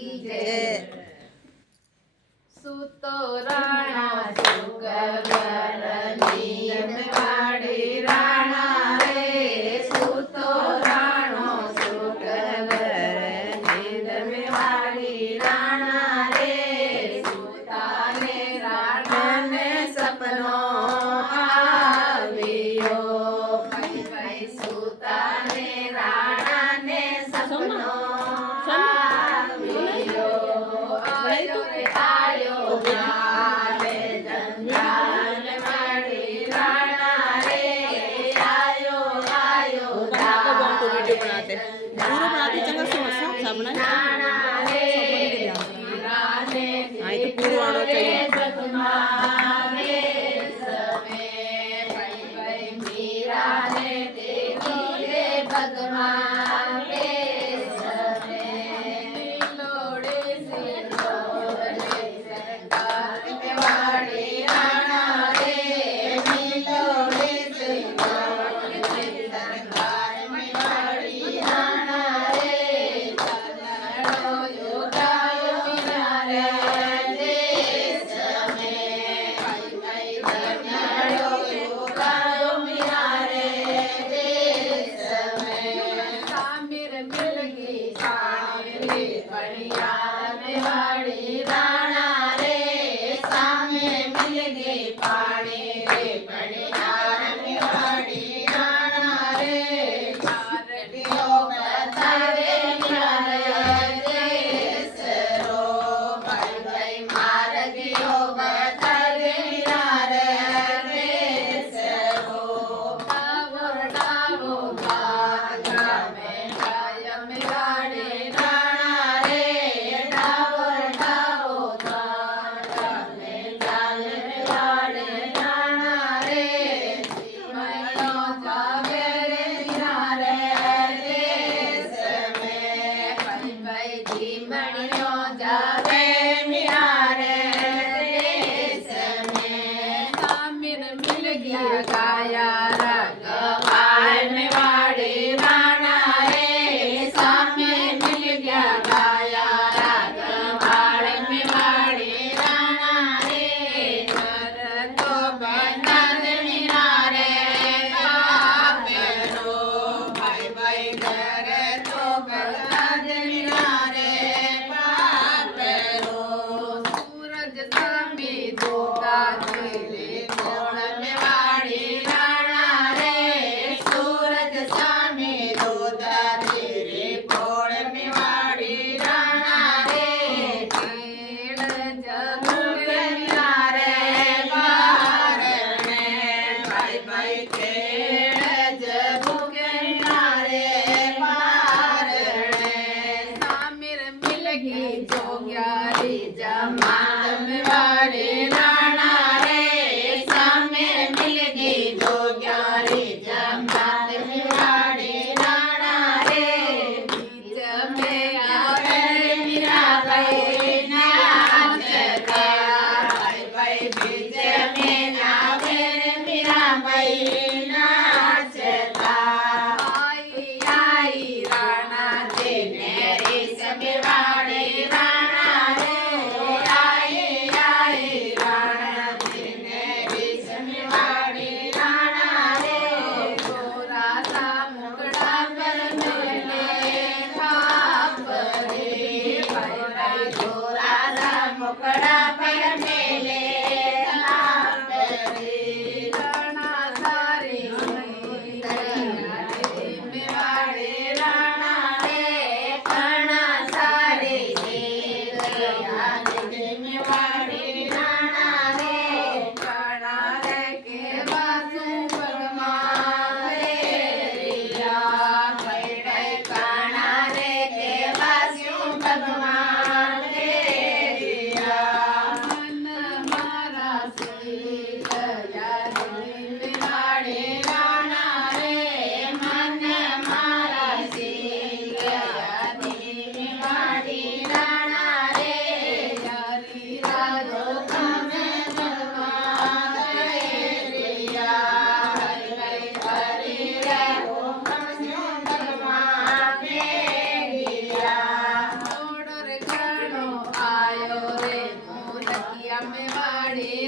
કી જય। સુતો રાણા સુગવરની વાડી રાણા રે, સુતો રાણો સુગવરની વાડી રાણા રે, સુતાને રાણાને સપનો આવ્યો, ભાઈ ભાઈ સુતાને રાણાને સપનો આવ્યો, આયો રે આયો મારે જંજાલ વાડી રાણા રે, આયો આયો वीडियो बनाते पूरा बनाते चंगा समझ सब बनाए રાણા રે, રાને हाँ ये तो पूरा आना चाहिए જગમારે સમે, ભાઈ ભાઈ મીરાને દેવી રે ભગવાને સમે, લોડે સિલોડે સરકાર વાડી રાણા રે, લોડે સિલોડે સરકાર વાડી રાણા રે, કનડો યોગાયો મીરા રે દેશ મે, ભાઈ ભાઈ કનડો યોગાયો મીરા રે દેશ મે, અમે વાળી